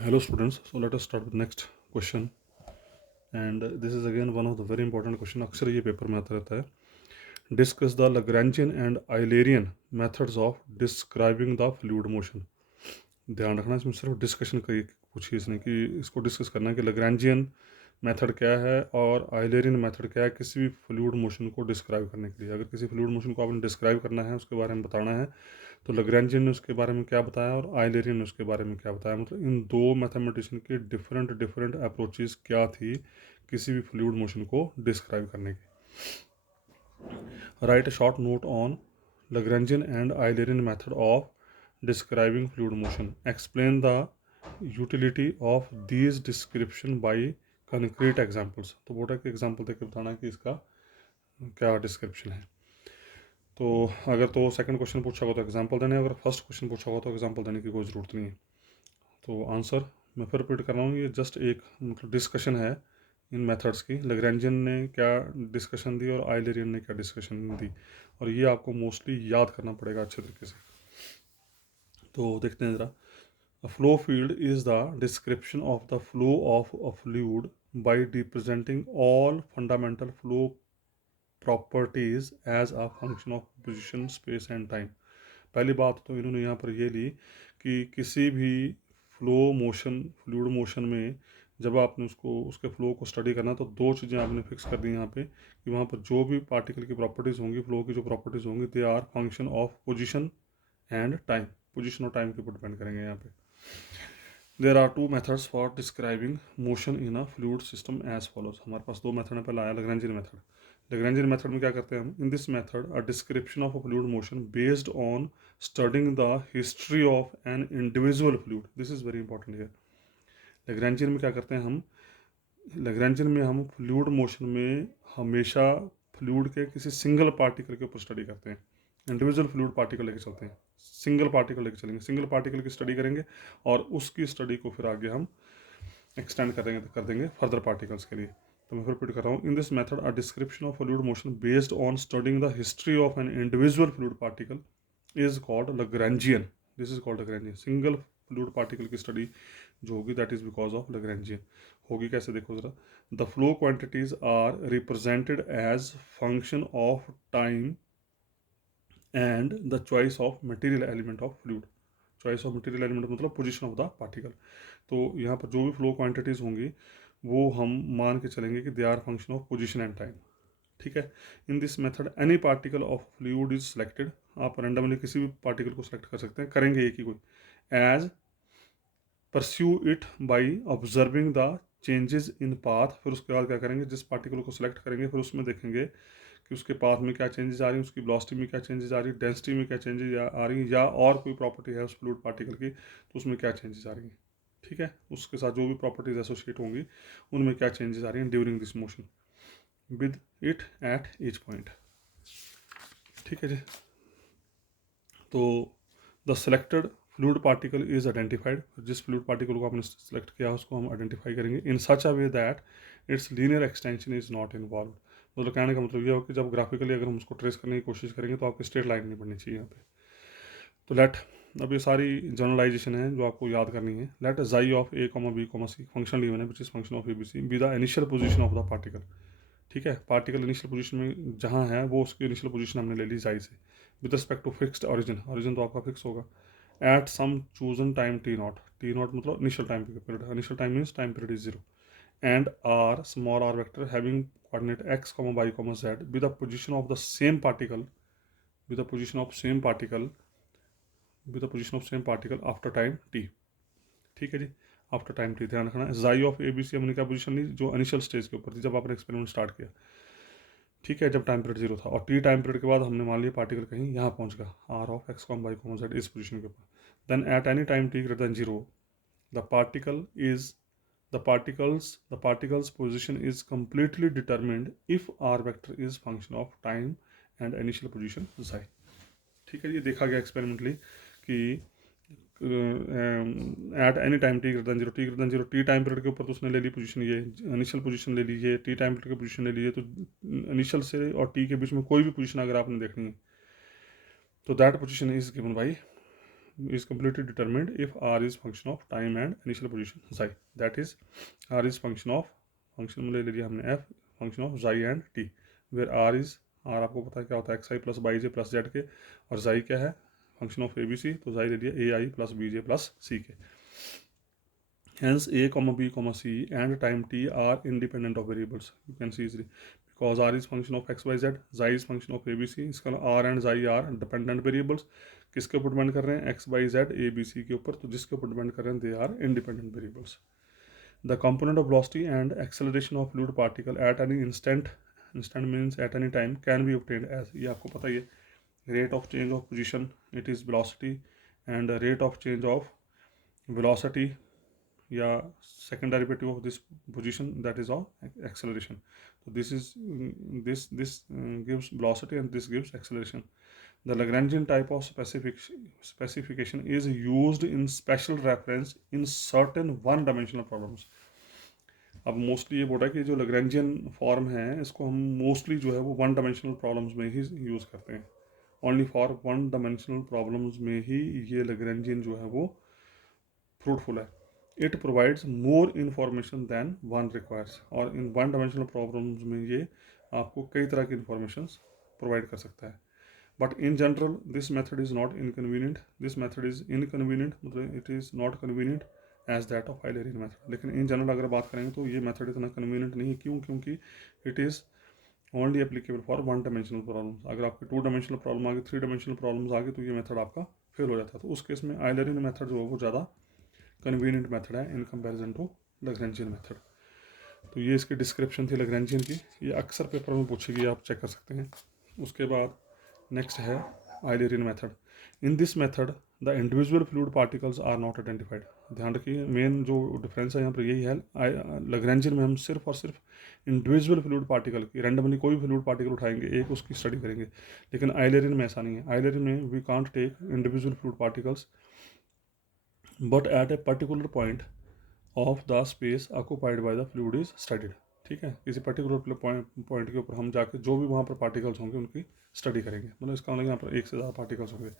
Hello students, so let us start with next question. And this is again one of the very important question. अक्सर ये paper में आता रहता है. Discuss the Lagrangian and Eulerian methods of describing the fluid motion. ध्यान रखना, इसमें सिर्फ डिस्कशन करी पूछी इसने कि इसको डिस्कस करना है कि लैग्रेंजियन मेथड क्या है और आइलेरियन मेथड क्या है किसी भी फ्लूइड मोशन को डिस्क्राइब करने के लिए. अगर किसी फ्लूइड मोशन को आपने डिस्क्राइब करना है, उसके बारे में बताना है, तो लैग्रेंजियन ने उसके बारे में क्या बताया और आइलेरियन ने उसके बारे में क्या बताया. मतलब इन दो मैथमेटिशियन की डिफरेंट डिफरेंट अप्रोचेस क्या थी किसी भी फ्लूइड मोशन को डिस्क्राइब करने की. Write a short note on Lagrangian and Eulerian method of describing fluid motion. Explain the utility of these description by concrete examples. तो बोला कि एग्जाम्पल देकर बताना कि इसका क्या डिस्क्रिप्शन है. तो अगर तो सेकंड क्वेश्चन पूछा होगा तो एग्जांपल देने, अगर फर्स्ट क्वेश्चन पूछा होगा तो एग्जांपल देने की कोई ज़रूरत नहीं है. तो आंसर मैं फिर रिपीट कर रहा हूँ, ये जस्ट एक मतलब डिस्कशन है इन मेथड्स की. लैग्रेंजियन ने क्या डिस्कशन दी और आइलेरियन ने क्या डिस्कशन दी, और ये आपको मोस्टली याद करना पड़ेगा अच्छे तरीके से. तो देखते हैं ज़रा. A flow field is the description of the flow of a fluid by representing all fundamental flow properties as a function of position, space and time. पहली बात तो इन्होंने यहाँ पर ये ली कि किसी भी फ्लूइड मोशन में जब आपने उसको उसके फ्लो को स्टडी करना, तो दो चीज़ें आपने फिक्स कर दी यहाँ पे कि वहाँ पर जो भी पार्टिकल की प्रॉपर्टीज़ होंगी, फ्लो की जो प्रॉपर्टीज़ होंगी, they are function of position and time. Position और टाइम के ऊपर डिपेंड करेंगे यहाँ पे. There are two methods for describing motion in a fluid system as follows. हमारे पास दो मेथड है. पहला आया लैग्रेंजियन मेथड. लैग्रेंजियन मेथड में क्या करते हैं हम? इन this method a description of a fluid motion based on studying the history of an individual fluid. This is very important here. Lagrangian में क्या करते हैं हम? लैग्रेंजियन में हम फ्लूइड मोशन में हमेशा फ्लूइड के किसी सिंगल पार्टिकल के ऊपर स्टडी करते हैं. इंडिविजुअल फ्लूइड पार्टिकल लेके चलते हैं, सिंगल पार्टिकल लेके चलेंगे, सिंगल पार्टिकल की स्टडी करेंगे और उसकी स्टडी को फिर आगे हम एक्सटेंड कर देंगे फर्दर पार्टिकल्स के लिए. तो मैं फिर रिपीट कर रहा हूँ. In this method a description of fluid motion based on studying the history of an individual fluid particle is called Lagrangian. This is called Lagrangian. Single fluid particle की study जो होगी that is because of Lagrangian. होगी कैसे, देखो जरा. The flow quantities are represented as function of time and the choice of material element of fluid. Choice of material element मतलब position of the particle. तो यहाँ पर जो भी फ्लो क्वांटिटीज़ होंगी वो हम मान के चलेंगे कि they are function of position and time. ठीक है. In this method any particle of fluid is selected. आप रैंडमली किसी भी पार्टिकल को सिलेक्ट कर सकते हैं, करेंगे एक ही कोई, as pursue it by observing the changes in path. फिर उसके बाद क्या करेंगे, जिस पार्टिकल को सिलेक्ट करेंगे फिर उसमें देखेंगे कि उसके पाथ में क्या चेंजेस आ रही हैं, उसकी वेलोसिटी में क्या चेंजेस आ रही है, डेंसिटी में क्या चेंजेस आ रही हैं, या और कोई प्रॉपर्टी है उस फ्लूइड पार्टिकल की तो उसमें क्या चेंजेस आ रही हैं. ठीक है. उसके साथ जो भी प्रॉपर्टीज एसोसिएट होंगी उनमें क्या चेंजेस आ रही हैं during this motion with it at each point. ठीक है जी. तो the selected fluid particle is identified. जिस फ्लूइड पार्टिकल को आपने सेलेक्ट किया उसको हम आइडेंटिफाई करेंगे in such a way that its linear extension is not involve. मतलब कहने का मतलब ये हो कि जब ग्राफिकली अगर हम उसको ट्रेस करने की कोशिश करेंगे तो आपकी स्ट्रेट लाइन नहीं बननी चाहिए यहाँ पे. तो लेट, अब ये सारी जनरलाइजेशन है जो आपको याद करनी है. Let xi of A comma B comma C function given है which is function of A B C be the initial position of the particle. ठीक है. पार्टिकल इनिशियल पोजीशन में जहाँ है वो उसकी इनिशियल पोजीशन हमने ले ली जाई से with respect to fixed origin. Origin तो आपका फिक्स होगा. At some chosen time T not. T not मतलब initial time period. Initial time means time period is zero. And R small are vector having coordinate x comma y comma z with the position of the same particle with the position of same particle with the position of same particle after time t. ठीक है जी. After time T. ध्यान रखना जाई of A B सी हमने क्या position ली, जो initial stage के ऊपर थी जब आपने एक्सपेरिमेंट स्टार्ट किया. ठीक है. जब टाइम पीरियड जीरो था, और टी टाइम पीरियड के बाद हमने मान लिया पार्टिकल कहीं यहाँ पहुँच गया, R of x comma y comma z इस पोजीशन के ऊपर. Then at any time t greater than zero the particle is the particle's position is completely determined if r vector is function of time and initial position psi. ठीक है. ये देखा गया experimentally कि eight any time t greater than zero, T greater than zero, T time period के ऊपर तो उसने ले ली पोजीशन, ये इनिशियल पोजीशन ले लीजिए, टी टाइम पीरियड की पोजीशन ले लीजिए. तो इनिशियल से और टी के बीच में कोई भी पोजीशन अगर आपने देखनी है तो that position is given by is completely determined if R is function of time and initial position psi. That is, R is function of function ले लिया हमने f function of psi and t, where R is R आपको पता है क्या होता है xi plus yj plus z के, और psi क्या है function of abc, तो psi ले लिया ai plus bj plus c के. Hence a comma b comma c and time t are independent of variables. You can see easily because R is function of x y z, psi is function of abc. इसका R and psi are dependent variables. किसके ऊपर depend कर रहे हैं, x y z a b c के ऊपर, तो जिसके ऊपर डिपेंड कर रहे हैं they are independent variables. The component of velocity and acceleration of fluid particle at any instant means at any time can be obtained as, ये आपको पता ही है, rate of change of position it is velocity, and rate of change of velocity या second derivative of this position that is of acceleration. तो this gives velocity and this gives acceleration. The Lagrangian type of specification is used in special reference in certain one-dimensional problems. अब mostly ये बोल रहा है कि जो Lagrangian form है इसको हम मोस्टली जो है वो वन डायमेंशनल प्रॉब्लम्स में ही यूज़ करते हैं. Only for one dimensional problems में ही ये Lagrangian जो है वो फ्रूटफुल है. It provides more information then one requires, और इन वन डायमेंशनल प्रॉब्लम्स में ये आपको कई तरह की इंफॉर्मेशन प्रोवाइड कर सकता है. But in general, this method is not inconvenient. This method is inconvenient, मतलब it is not convenient as that of Eulerian method. लेकिन in general अगर बात करेंगे तो ये method इतना convenient नहीं है. क्यों? क्योंकि it is only applicable for one dimensional problems. अगर आपकी two dimensional problem आ गई, three dimensional problems आ गई तो ये method आपका फेल हो जाता है. तो उस केस में Eulerian method जो है वो ज़्यादा convenient method है in comparison to Lagrangian method. तो ये इसकी डिस्क्रिप्शन थी Lagrangian की. ये अक्सर पेपर में पूछेगी, आप चेक कर सकते हैं. उसके बाद नेक्स्ट है Eulerian method. In this method the individual fluid particles are not identified. ध्यान रखिए, मेन जो डिफरेंस है यहाँ पर यही है. Lagrangian में हम सिर्फ और सिर्फ इंडिविजुअल फ्लूइड पार्टिकल की रैंडमली कोई भी फ्लूइड पार्टिकल उठाएंगे, एक उसकी स्टडी करेंगे. लेकिन Eulerian में ऐसा नहीं है. Eulerian में we can't take individual fluid particles but at a particular point of the space occupied by the fluid is studied. ठीक है, किसी पर्टिकुलर पॉइंट के ऊपर हम जाकर जो भी वहाँ पर पार्टिकल्स होंगे उनकी स्टडी करेंगे. मतलब इसका मतलब यहाँ पर एक से ज़्यादा पार्टिकल्स होंगे.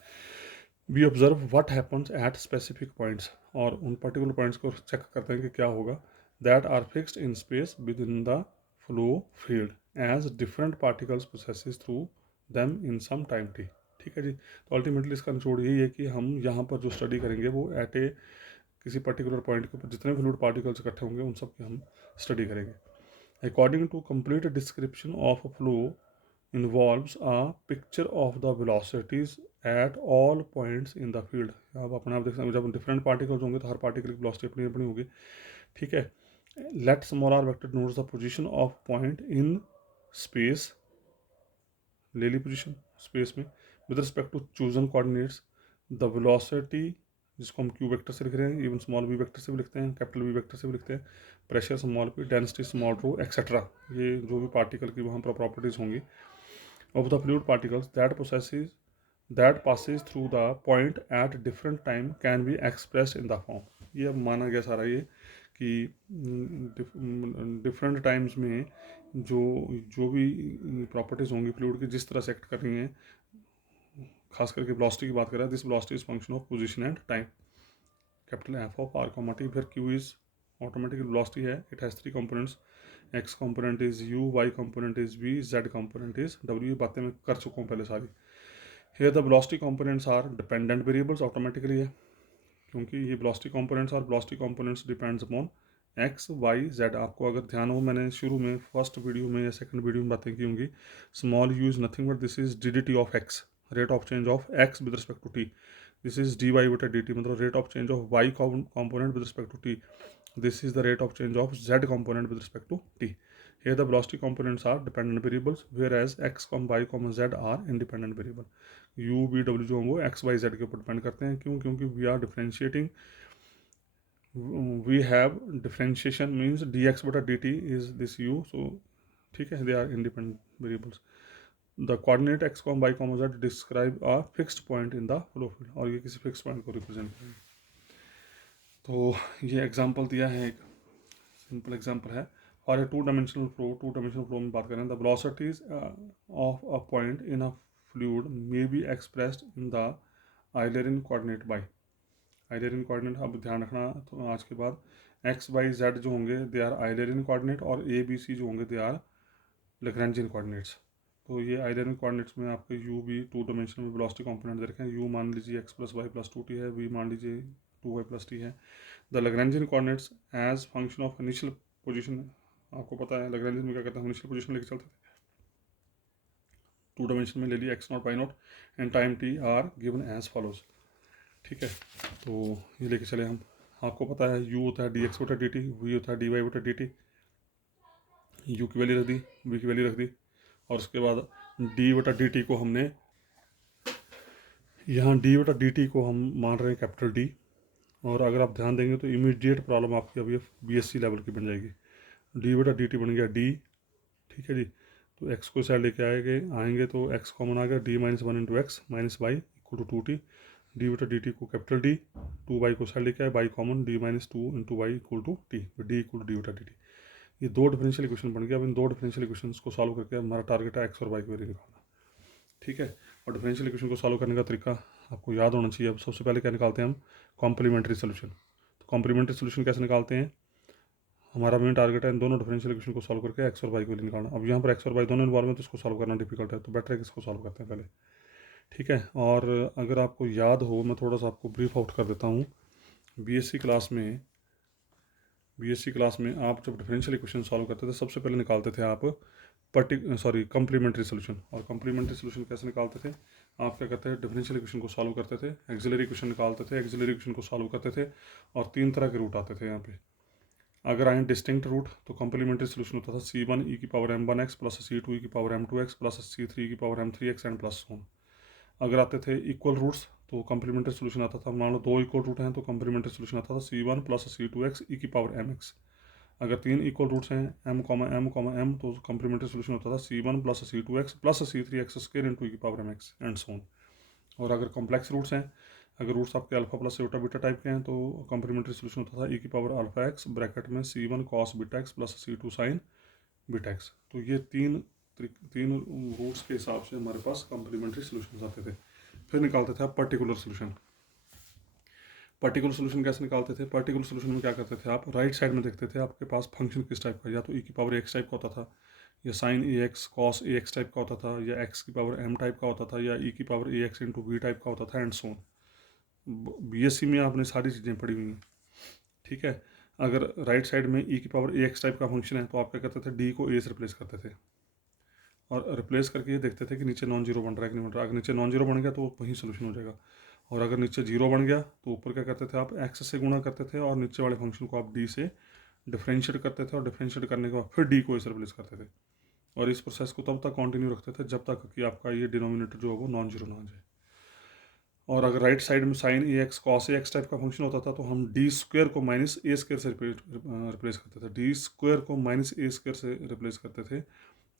We observe what happens at specific points, और उन पर्टिकुलर पॉइंट्स को चेक करते हैं कि क्या होगा. That are fixed in space within the flow field as different particles processes through them in some time t. ठीक है जी. तो अल्टीमेटली इसका निचोड़ यही है कि हम यहाँ पर जो स्टडी करेंगे वो एट ए किसी पर्टिकुलर पॉइंट के ऊपर जितने फ्लूइड पार्टिकल्स इकट्ठे होंगे उन सब की हम स्टडी करेंगे. According to complete description of a flow involves a picture of the velocities at all points in the field. अब अपने आप देख सकते हैं, जब डिफरेंट पार्टिकल्स होंगे तो हर पार्टिकल की वेलोसिटी अपनी अपनी होगी. ठीक है. Let small are vector notes the position of point in space, ले ली पोजीशन स्पेस में with respect to chosen coordinates. The velocity जिसको हम क्यू वेक्टर से लिख रहे हैं, इवन स्मॉल वी वेक्टर से भी लिखते हैं, कैपिटल वी वेक्टर से भी लिखते हैं, pressure small P, density small rho etcetera. ये जो भी पार्टिकल की वहाँ पर प्रॉपर्टीज होंगी of the fluid particles that passes through the point at different time can be expressed in the form. ये अब माना गया सारा ये कि डिफरेंट टाइम्स में जो भी प्रॉपर्टीज होंगी फ्लूइड की जिस तरह से एक्ट कर रही हैं, खास करके वेलोसिटी की बात कर रहा है. This velocity is function of position and time. Capital F of r comma t. फिर क्यू इज ऑटोमेटिक वेलोसिटी है. It has three components. X component is u, y component is v, z component is डब्ल्यू. ये बातें मैं कर चुका हूँ पहले सारी. Here the velocity components are dependent variables. Automatically है क्योंकि ये वेलोसिटी कंपोनेंट्स और velocity components depends upon x Y z. आपको अगर ध्यान हो, मैंने शुरू में फर्स्ट वीडियो में या सेकंड वीडियो में बातें की होंगी. Small u is nothing but this is d d t of x, rate of change of x with respect to t. This is d y बटा डी टी, मतलब rate of change of y component with respect to t. This is the rate of change of z component with respect to t. Here the velocity components are dependent variables, whereas x, y, z are independent variable. u, v, w जो हम वो x, y, z के ऊपर depend करते हैं. क्यों? क्योंकि we are differentiating. We have differentiation means dx बटा dt is this u. So ठीक है, they are independent variables. The coordinate x, y, z describe a fixed point in the flow field, और ये किसी फिक्स पॉइंट को represent करेंगे. तो ये एग्जांपल दिया है, एक सिंपल एग्जांपल है. और टू डायमेंशनल फ्लो में बात करें, the velocities of a point in a fluid may be expressed in the Eulerian coordinate by Eulerian coordinate. अब ध्यान रखना तो आज के बाद एक्स वाई जेड जो होंगे दे आर आइलरिन कोऑर्डिनेट और ए बी सी जो होंगे दे आर लैग्रेंजियन कोऑर्डिनेट्स। तो ये आइलरिन कोऑर्डिनेट्स में आपके यू भी टू डायमेंशनल में वेलोसिटी कंपोनेंट दे रखे हैं। यू मान लीजिए x plus y plus two t है, वी मान लीजिए टू वाई प्लस टी है। The Lagrangian coordinates as function of initial position, आपको पता है लैग्रेंजियन में क्या करते हैं, इनिशियल पोजीशन लेके चलते थे। टू डायमेंशन में ले लिया x naught Y naught and time t are given as follows. ठीक है, तो ये लेके चले हम। आपको पता है यू होता है डी एक्स बटा डी टी, वी होता है डी वाई बटा डी टी। यू की वैल्यू रख दी, वी की वैल्यू रख दी, और उसके बाद डी बटा डी टी को हमने यहाँ डी बटा डी टी को हम मान रहे हैं कैपिटल डी। और अगर आप ध्यान देंगे तो इमीडिएट प्रॉब्लम आपकी अभी बीएससी लेवल की बन जाएगी। डी बटा डी टी बन गया डी, ठीक है जी। तो एक्स को साइड लेके आएंगे तो एक्स कॉमन आ गया, D minus one into x minus y equal to two t. D बटा डी टी को कैपिटल डी, टू वाई को साइड लेके आए, y common, D minus two into y equal to t, D equal to d बटा d t. ये दो differential equation बन गया। अब इन दो डिफरेंशियल इक्वेशन को सॉल्व करके हमारा टारगेट है एक्स और वाई की वैल्यू निकालना। ठीक है, और डिफरेंशियल इक्वेशन को सॉल्व करने का तरीका आपको याद होना चाहिए। अब सबसे पहले क्या निकालते हैं हम, कॉम्प्लीमेंट्री सोल्यूशन। तो कॉम्प्लीमेंट्री सोल्यूशन कैसे निकालते हैं, हमारा मेन टारगेट है इन दोनों डिफरेंशियल इक्वेशन को सॉल्व करके एक्स और वाई को निकालना। अब यहाँ पर एक्स और वाई दोनों इन्वॉल्व में तो इसको सॉल्व करना डिफिकल्ट है, तो बेटर है कि इसको सॉल्व करते हैं पहले। ठीक है, और अगर आपको याद हो, मैं थोड़ा सा आपको ब्रीफ आउट कर देता हूँ। बीएससी क्लास में आप जब डिफरेंशियल इक्वेशन सॉल्व करते थे सबसे पहले निकालते थे आप कॉम्प्लीमेंट्री सोल्यूशन। और कॉम्प्लीमेंट्री सोल्यूशन कैसे निकालते थे, आप क्या करते हैं, डिफरेंशियल इक्वेशन को सॉल्व करते थे, एक्सिलरी इक्वेशन निकालते थे, एक्सिलरी इक्वेशन को सॉल्व करते थे, और तीन तरह के रूट आते थे यहाँ पे। अगर आए डिस्टिंक्ट रूट तो कॉम्प्लीमेंट्री सोल्यूशन होता था सी वन ई की power M one X plus C two E की power M two X plus C three की power M three X and plus one. अगर आते थे इक्वल रूट्स तो कॉम्प्लीमेंट्री सोल्यूशन आता था, मान लो दो इक्वल रूट हैं तो कॉम्प्लीमेंट्री सोल्यूशन आता था C one plus C two X E की पावर एम एक्स। अगर तीन इक्वल रूट्स हैं एम कॉमा एम तो कॉम्प्लीमेंट्री सोल्यूशन होता था C one plus C two X plus C three X square into E की power M X and so on. और अगर कॉम्प्लेक्स रूट्स हैं, अगर रूट्स आपके alpha plus beta beta type के हैं तो कॉम्प्लीमेंट्री सोल्यूशन होता था ई की पावर अल्फा एक्स ब्रैकेट में C one cos beta X plus C two sine beta X. तो ये तीन रूट्स के हिसाब से हमारे पास कॉम्प्लीमेंट्री सोल्यूशन आते थे। फिर निकालते थे आप पर्टिकुलर सोल्यूशन। पर्टिकुलर सोल्यूशन कैसे निकालते थे, पर्टिकुलर सोल्यूशन में क्या करते थे, आप राइट साइड में देखते थे आपके पास फंक्शन किस टाइप का, या तो ई की पावर एक्स टाइप का होता था, या sign A x cos A x type का होता था, या एक्स की पावर एम टाइप का होता था, या ई की power a x into v type का होता था एंड सो ऑन। बीएससी में आपने सारी चीज़ें पढ़ी हुई हैं। ठीक है, अगर राइट साइड में ई की पावर ए एक्स टाइप का फंक्शन है तो आप क्या करते थे, डी को ए से रिप्लेस करते थे, और रिप्लेस करके ये देखते थे कि नीचे नॉन जीरो बन रहा है कि नहीं बन रहा। अगर नीचे नॉन जीरो बन गया तो वहीं सोल्यूशन हो जाएगा, और अगर नीचे जीरो बन गया तो ऊपर क्या करते थे, आप एक्स से गुणा करते थे और नीचे वाले फंक्शन को आप डी से डिफ्रेंशिएट करते थे, और डिफ्रेंशिएट करने के बाद फिर डी को ए से रिप्लेस करते थे। और इस प्रोसेस को तब तक कंटिन्यू रखते थे जब तक कि आपका ये डिनोमिनेटर जो है वो नॉन जीरो ना आ जाए। और अगर राइट साइड में sign A x cos A x type का फंक्शन होता था तो हम डी स्क्वायर को माइनस ए स्क्वायर से रिप्लेस करते थे, डी स्क्वायर को माइनस ए स्क्वायर से रिप्लेस करते थे,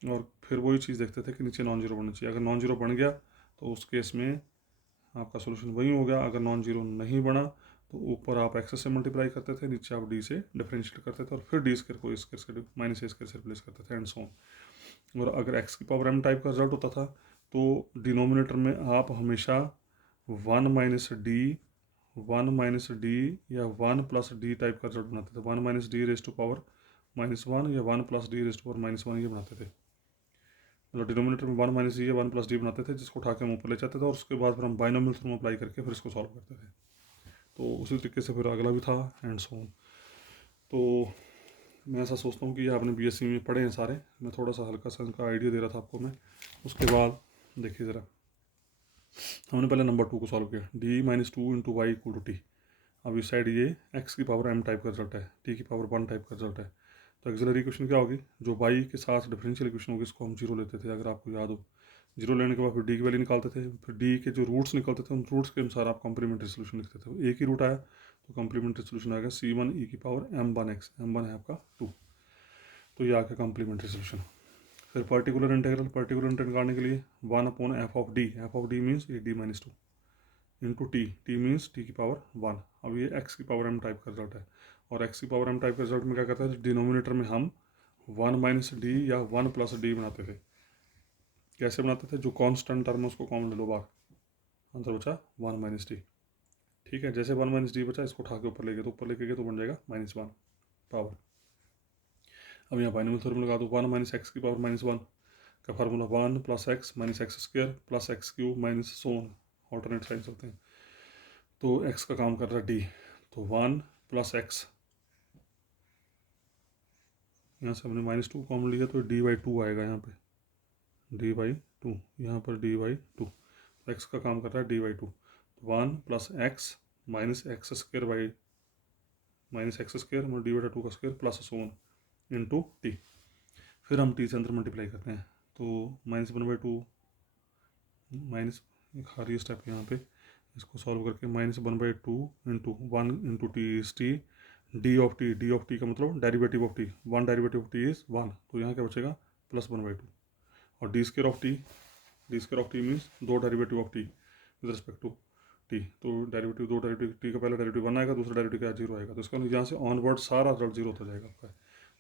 और फिर वही चीज़ देखते थे कि नीचे नॉन जीरो बनना चाहिए। अगर नॉन जीरो बन गया तो उस केस में आपका सोल्यूशन वही हो गया। अगर नॉन जीरो नहीं बना तो ऊपर आप एक्स से मल्टीप्लाई करते थे, नीचे आप डी से डिफरेंशिएट करते थे, और फिर डी स्क्वायर को ए स्क्वायर से माइनस ए स्क्वायर से रिप्लेस करते थे एंड सो ऑन। और अगर एक्स की पावर एम टाइप का रिजल्ट होता था तो डिनोमिनेटर में आप हमेशा वन माइनस डी या वन प्लस डी टाइप का रिजल्ट बनाते थे। One minus D raise to power minus one या one plus D raise to power minus one ये बनाते थे। मतलब डिनोमिनेटर में वन माइनस डी या वन प्लस डी बनाते थे, जिसको उठा के हम ऊपर ले जाते थे, और उसके बाद फिर हम बाइनोमियल थ्योरम अप्लाई करके फिर इसको सॉल्व करते थे। तो उसी तरीके से फिर अगला भी था एंड सो ऑन। तो मैं ऐसा सोचता हूँ कि ये आपने बीएससी में पढ़े हैं सारे, मैं थोड़ा सा हल्का सा इनका आइडिया दे रहा था आपको मैं। उसके बाद देखिए ज़रा, हमने पहले नंबर 2 को सॉल्व किया, D minus two into y equal to t. अब इस साइड ये एक्स की पावर एम टाइप का रिजल्ट है, टी की पावर वन टाइप का रिजल्ट है। तो एक्सिलरी इक्वेशन क्या होगी, जो वाई के साथ डिफरेंशियल इक्वेशन होगी इसको हम जीरो लेते थे, अगर आपको याद हो। जीरो लेने के बाद फिर डी की वैल्यू निकालते थे, फिर डी के जो रूट्स निकलते थे उन रूट्स के अनुसार आप कॉम्प्लीमेंट्री सोल्यूशन लिखते थे। एक ही रूट आया तो कॉम्प्लीमेंट्री सोल्यूशन आएगा सी वन ई की power M one x, m one है आपका 2, तो ये आ गया कॉम्प्लीमेंट्री सोल्यूशन। फिर पर्टिकुलर इंटीग्रल निकालने के लिए one upon f of D means a D minus two into t means t की पावर वन। अब ये एक्स की पावर एम टाइप का रिजल्ट है, और एक्स की पावर एम टाइप का रिजल्ट में क्या करता है, डिनोमिनेटर में हम वन माइनस डी या वन प्लस डी बनाते थे। कैसे बनाते थे, जो कांस्टेंट टर्म है उसको कॉमन ले लो बाहर, आंसर बचा 1 माइनस डी। ठीक है, जैसे 1 माइनस डी बचा, इसको उठा के ऊपर लेके तो ऊपर लेके गए तो बन जाएगा -1 पावर। अब यहाँ बाइनोमियल थ्योरम लगा दो, 1 माइनस एक्स की पावर -1 का formula 1 plus X minus X square plus X cube minus so on, alternate signs होते हैं। तो एक्स का काम कर रहा है डी, तो 1 प्लस एक्स, यहाँ से हमने -2 कॉमन लिया तो dy/2 आएगा यहाँ पे, dy/2, यहाँ पर dy/2, एक्स का काम कर रहा है dy/2, 1 plus X minus X square by minus X square मतलब dy/2 का square plus so on into T. फिर हम टी से अंदर मल्टीप्लाई करते हैं, तो -1/2 माइनस, एक हारी स्टेप यहाँ पे, इसको सॉल्व करके -1/2 into 1 into t is t, D of t का मतलब derivative of t, 1 derivative of t is 1, तो यहाँ क्या बचेगा +1/2, और D square of t means 2 derivative of t with respect to t, तो दो डेरिवेटिव टी का पहला डेरिवेटिव 1 आएगा, दूसरा डेरिवेटिव क्या 0 आएगा, तो इसका यहाँ से ऑनवर्ड सारा रिजल्ट 0 होता जाएगा आपका।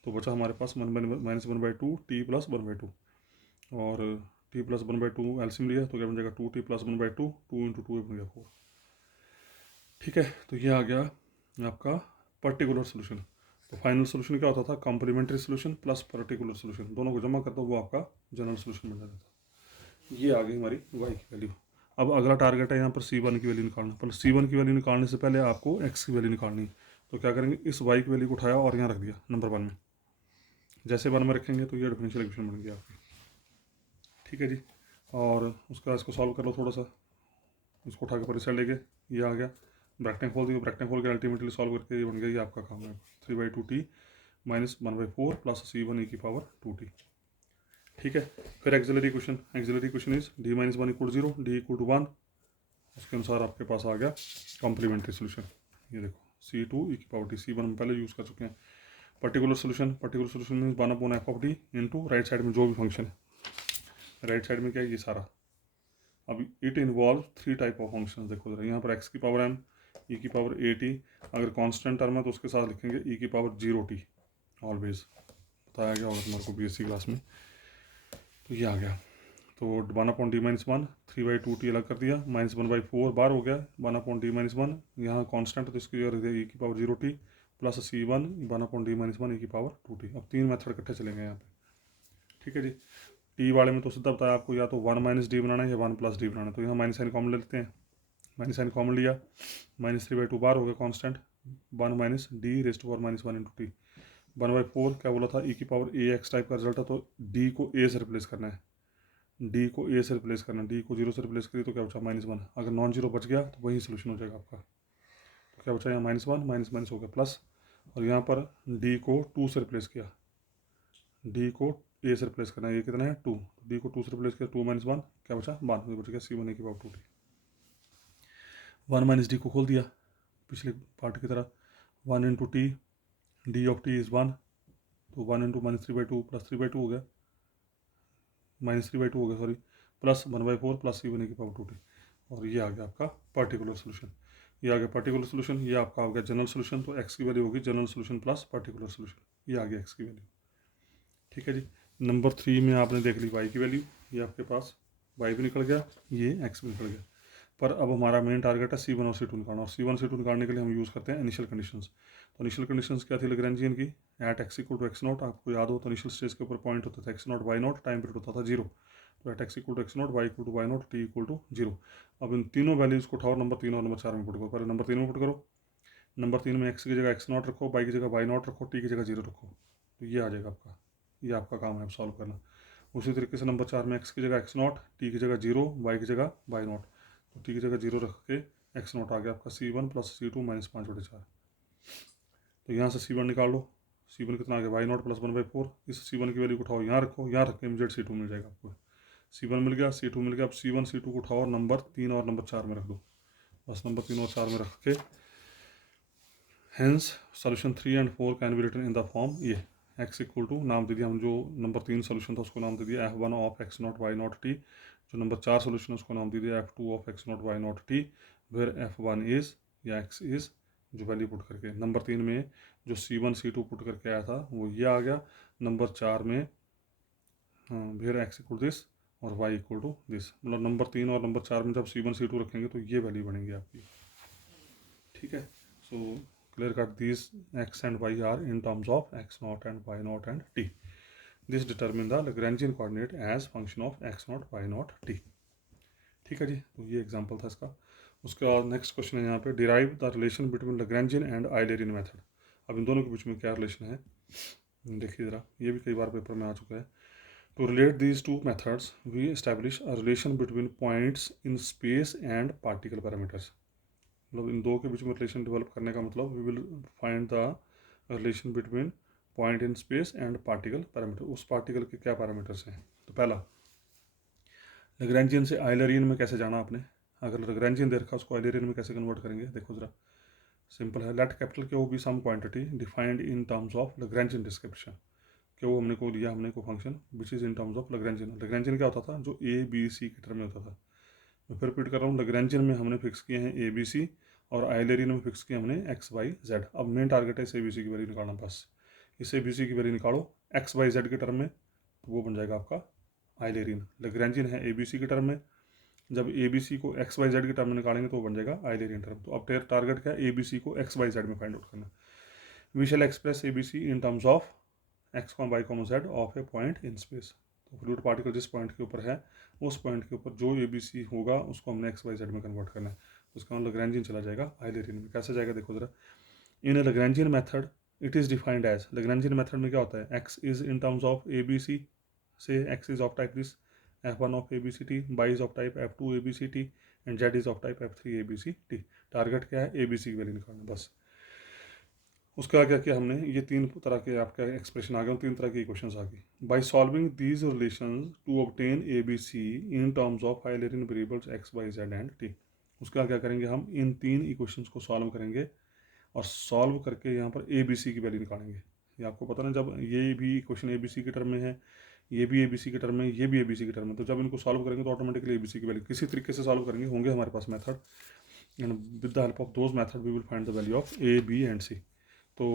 तो बचा हमारे पास -1/2 टी प्लस 1/2, और टी प्लस 1/2 एल्सियम लिया तो क्या बन जाएगा 2t प्लस 1/2, 2 इंटू 2 बन गया 4। ठीक है, तो ये आ गया आपका पर्टिकुलर सोल्यूशन। तो फाइनल सोल्यूशन क्या होता था, complementary solution plus particular solution, दोनों को जमा करता वो आपका जनरल सोल्यूशन बन जाता था। ये आ गई हमारी y की वैल्यू। अब अगला टारगेट है यहाँ पर c1 की वैल्यू निकालना, पर c1 की वैल्यू निकालने से पहले आपको x की वैल्यू निकालनी। तो क्या करेंगे, इस y की वैल्यू को उठाया और यहाँ रख दिया नंबर 1 में, जैसे 1 में रखेंगे तो ये डिफरेंशियल इक्वेशन बन गया आपकी। ठीक है जी, और उसका इसको सॉल्व कर लो थोड़ा सा, इसको उठा के ऊपर साइड ले गए, ये आ गया, ब्रैकेट खोल दिया, ब्रैकेट खोल के अल्टीमेटली सॉल्व करके ये बन गया, ये आपका काम है 3/2t minus 1/4 plus c1 e की पावर 2t। ठीक है, फिर axillary question is d-1 = 0, d = 1, उसके अनुसार आपके पास आ गया कॉम्प्लीमेंट्री सोल्यूशन। ये देखो c2 e की पावर t, c1 हम पहले यूज़ कर चुके हैं। Particular solution means 1/f(d) into right side में जो भी फंक्शन है, राइट साइड में क्या है ये सारा। अब it involve 3 type of function, देखो जरा यहाँ पर x की पावर m, e की पावर at, अगर कांस्टेंट टर्म है तो उसके साथ लिखेंगे e की पावर 0t, ऑलवेज बताया गया होगा तुम्हारे को बीएससी क्लास में। तो ये आ गया, तो 1/d-1 3/2t अलग कर दिया, -1/4 बार हो गया 1/d-1, यहाँ कांस्टेंट तो इसकी जगह e की power 0t plus c1 1/d-1 e की पावर 2t। अब 3 मेथड इकट्ठे चलेंगे यहाँ पे। ठीक है जी, टी वाले में तो सीधा बताया आपको, या तो 1 - d बनाना है या 1 + d बनाना है, तो यहाँ माइनस साइन कॉमन ले लेते हैं, माइनस साइन कॉमन लिया, -3/2 बार हो गया कांस्टेंट, 1 - d⁻⁻1 इंटू टी, 1/4 क्या बोला था, e की पावर ax टाइप का रिजल्ट है, तो d को a से रिप्लेस करना है, d को 0 से रिप्लेस करिए तो क्या बचा -1, अगर नॉन जीरो बच गया तो वही सोल्यूशन हो जाएगा आपका। तो क्या बचा यहाँ -1 माइनस माइनस हो गया प्लस, और यहाँ पर d को 2 से रिप्लेस किया, d को a से रिप्लेस करना है, ये कितना है 2, d को 2 से रिप्लेस किया 2 - 1 क्या बचा 1, बच गया c1 e की पावर 2t। 1 - d को खोल दिया पिछले पार्ट की तरह, 1 into T, D of T is 1, तो 1 इंटू -3/2 प्लस 3/2 हो गया, -3/2 हो गया sorry, plus 1/4 plus c1 e की पावर 2t, और ये आ गया आपका पर्टिकुलर सोल्यूशन। ये आ गया पर्टिकुलर सोल्यूशन, ये आपका आ गया जनरल सोल्यूशन। तो एक्स की वैल्यू होगी general solution plus particular solution, ये आ गया एक्स की वैल्यू। ठीक है जी, नंबर 3 में आपने देख ली वाई की वैल्यू, ये आपके पास वाई भी निकल गया, ये एक्स भी निकल गया। पर अब हमारा मेन टारगेट है C1 और C2 निकालना, और C1 C2 निकालने के लिए हम यूज़ करते हैं इनिशियल कंडीशंस। तो इनिशियल कंडीशंस क्या थी लैग्रेंजियन की, एट x = x0, आपको याद हो तो इनिशियल स्टेज के ऊपर पॉइंट होता था x0 y0, टाइम पीरियड होता था 0, तो eight x = x0, y = y0, t = 0। अब इन तीनों वैल्यूज़ को उठाओ नंबर 3 और नंबर 4 में पुट करो, पहले नंबर 3 में पुट करो, नंबर 3 में x की जगह x0 रखो, y की जगह y0 रखो, t की जगह 0 रखो, तो ये आ जाएगा आपका, ये आपका काम है अब सॉल्व करना। उसी तरीके से नंबर 4 में x की जगह x0, t की जगह 0, y की जगह y0, तो t की जगह 0 रख के x0 आ गया आपका c1 + c2 - 5/4। तो यहाँ से c1 निकाल लो, c1 कितना आ गया y0 + 1/4, इस c1 की वैल्यू को उठाओ यहाँ रखो, यहाँ रख के इमीडिएट c2 मिल जाएगा आपको, c1 मिल गया, c2 मिल गया। अब c1 c2 को उठाओ और नंबर 3 और नंबर 4 में रख दो, बस नंबर 3 और 4 में रख के hence solution 3 and 4 can be written in the form ये x = नाम दे दिया हम, जो नंबर 3 सोल्यूशन था उसको नाम दे दिया f1 of x0 y0 t, जो नंबर 4 सोल्यूशन है उसको नाम दे दिया f2 of x0 y0 t, where f1 is या x इज जो वैल्यू पुट करके, नंबर 3 में जो c1 c2 पुट करके आया था वो ये आ गया, नंबर 4 में वेयर x = दिस और y इक्वल टू दिस, मतलब नंबर 3 और नंबर 4 में जब C1 C2 रखेंगे तो ये वैल्यू बनेंगी आपकी। ठीक है, so clear cut this x and y are in terms of x0 and y0 and t। This determine the Lagrangian coordinate as function of x0 y0 t। ठीक है जी, तो ये एग्जांपल था इसका। उसके बाद नेक्स्ट क्वेश्चन है यहाँ पे, derive the relation between Lagrangian and Eulerian method. अब इन दोनों के बीच में क्या रिलेशन है देखिए ज़रा, ये भी कई बार पेपर में आ चुका है। To relate these two methods we establish a relation between points in space and particle parameters. मतलब इन दो के बीच में रिलेशन डेवलप करने का मतलब we will find the relation between point in space and particle parameter. उस पार्टिकल के क्या पैरामीटर्स हैं। तो पहला, लैग्रेंजियन से आइलेरियन में कैसे जाना आपने। अगर लैग्रेंजियन दे रखा उसको आइलेरियन में कैसे कन्वर्ट करेंगे, देखो ज़रा, सिंपल है। Let capital Q be some quantity defined in terms of Lagrangian description. क्यों हमने को लिया, हमने को function which is in terms of Lagrangian. Lagrangian क्या होता था, जो ए बी सी के टर्म में होता था। मैं फिर रिपीट कर रहा हूँ, लैग्रेंजियन में हमने फिक्स किए हैं ए बी सी, और आइलेरियन में फिक्स किया हमने एक्स वाई जेड। अब मेन टारगेट है इस ए बी सी की वैल्यू निकालना। बस इस ए बी सी की वैल्यू निकालो एक्स वाई जेड के टर्म में, तो वो बन जाएगा आपका आइलेरियन। लैग्रेंजियन है ए बी सी के टर्म में, जब ए बी सी को एक्स वाई जेड के टर्म में निकालेंगे तो वो बन जाएगा आइलेरियन टर्म। तो अब टारगेट क्या है, ए बी सी को एक्स वाई जेड में फाइंड आउट करना। We shall express A B C in terms of x comma y comma z of a point in space. तो फ्लूइड पार्टिकल जिस पॉइंट के ऊपर है, उस पॉइंट के ऊपर जो ए बी सी होगा उसको हमने एक्स वाई जेड में कन्वर्ट करना है। तो उसका लैग्रेंजियन चला जाएगा आइलेरियन में। कैसे जाएगा देखो जरा, in a Lagrangian method it is defined as. Lagrangian method में क्या होता है, X is in terms of A B C, से X is of type this f1 of abct, y is of type f2 abct and z is of type f3 abct। Target क्या है, abc की value निकालना बस। उसका क्या किया हमने, ये तीन तरह के आपका एक्सप्रेशन आ गए, तीन तरह की इक्वेशंस आ गई। By solving these relations to obtain A B C in terms of Eulerian variables X Y Z and T. उसका क्या करेंगे, हम इन तीन इक्वेशंस को सॉल्व करेंगे और सॉल्व करके यहाँ पर ए बी सी की वैल्यू निकालेंगे। ये आपको पता ना, जब ये भी इक्वेशन ए बी सी के टर्म में है, ये भी ए बी सी के टर्म में, ये भी ए बी सी के टर्म में, तो जब इनको सॉल्व करेंगे तो ऑटोमेटिकली ए बी सी की वैल्यू किसी तरीके से सॉल्व करेंगे, होंगे हमारे पास method, and with the help of those method we will find the value of A B and C. तो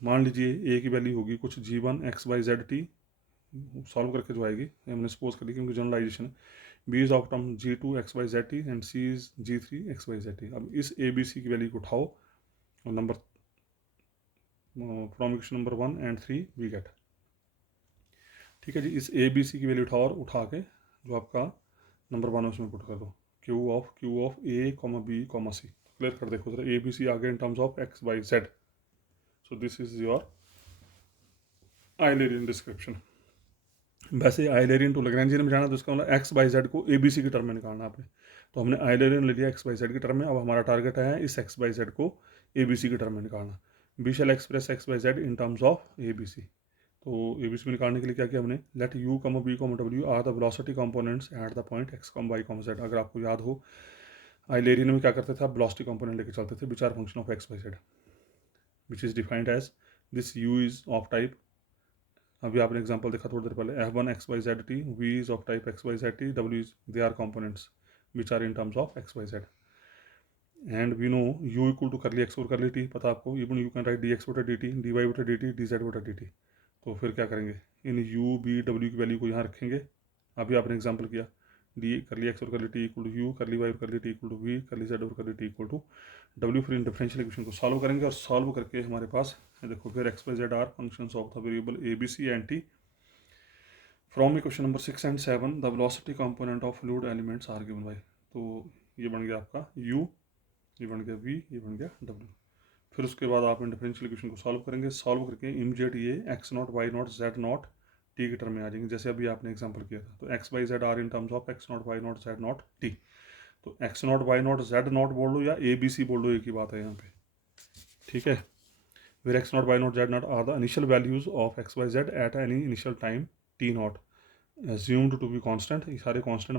मान लीजिए ए की वैल्यू होगी कुछ g1 X Y Z T, solve करके जो आएगी हमने सपोज कर ली क्योंकि जनरलाइजेशन है। B is of term g2 x Y Z t and c is g3 x Y Z t. अब इस ए बी सी की वैल्यू को उठाओ और number from equation number 1 and 3 we get. ठीक है जी, इस ए बी सी की वैल्यू उठाओ और उठा के जो आपका नंबर 1 है उसमें पुट कर दो, Q of A comma B comma C. Clear कर देखो सर, ए बी सी आ गए in terms of x Y Z. So this is your Eulerian description. वैसे आइलेरियन टू लैग्रेंजियन में जाना तो इसका मतलब एक्स वाई जेड को ए बी सी के टर्म में निकालना आपने। तो हमने आइलेरियन ले लिया एक्स वाई जेड के टर्म में, अब हमारा टारगेट है इस एक्स वाई जेड को ए बी सी के टर्म में निकालना। We shall express x Y z in terms of A B C. तो ए बी सी में निकालने के लिए क्या किया हमने, let u comma B comma डब्ल्यू are the velocity components at the point x comma y comma z. अगर आपको याद हो, आइलेरियन में क्या करते थे, वेलोसिटी कंपोनेंट लेके चलते थे, which are function of x Y z, which is defined as this u is of type, अभी आपने एग्जांपल देखा थोड़ी देर पहले, f1 x Y Z t, v is of type x Y Z t, w is they are components which are in terms of x Y Z, and we know u equal to curly x और curly t, पता आपको, even you can right D x बटा d T, D y बटा d T, D Z बटा d T. तो फिर क्या करेंगे, इन u b w की वैल्यू को यहाँ रखेंगे। अभी आपने एग्जाम्पल किया, डी करली एक्स और curly t equal to u, curly y और curly t equal to v, curly z और करली टी इक्वल टू डब्ल्यू। फिर इन डिफरेंशियल इक्वेशन को सॉल्व करेंगे और सॉल्व करके हमारे पास देखो फिर x Y Z are functions of the variable A B C and t. From equation number 6 and 7 the velocity component of fluid elements are given by. तो ये बन गया आपका u, ये बन गया v, ये बन गया w। फिर उसके बाद आप डिफरेंशियल इक्वेशन को सॉल्व करेंगे, सॉल्व करके इमीडिएट ये x not why not Z not t के टर्म में आ जाएंगे, जैसे अभी आपने एग्जांपल किया था। तो X Y Z are in terms of X naught why not Z not T. तो X naught why not Z naught बोल लो या ए बी सी बोल लो, एक ही बात है यहाँ पे। ठीक है, where X naught why not Z naught are the initial values of x Y Z at any initial time T naught assumed to be constant. ये सारे कांस्टेंट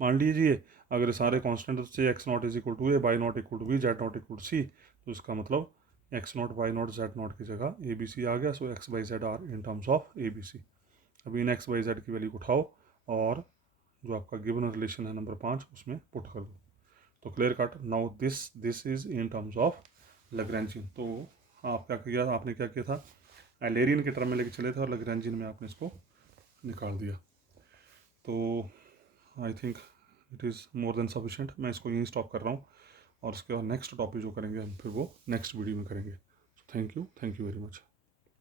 मान लीजिए, अगर सारे कांस्टेंट से X naught is equal to A, Y naught equal to B, Z naught equal to C, तो इसका मतलब X naught why not Z naught की जगह ए बी सी आ गया। सो x Y Z are in terms of A B C. अभी इन x Y z की वैल्यू को उठाओ और जो आपका गिवन रिलेशन है नंबर 5 उसमें पुट कर दो। तो clear cut now this is in terms of Lagrangian. तो आप क्या किया, आपने क्या किया था, आइलेरियन के टर्म में लेके चले थे और लैग्रेंजियन में आपने इसको निकाल दिया। तो I think it is more than sufficient. मैं इसको यहीं स्टॉप कर रहा हूँ, और उसके बाद नेक्स्ट टॉपिक जो करेंगे हम फिर वो नेक्स्ट वीडियो में करेंगे। Thank you very much.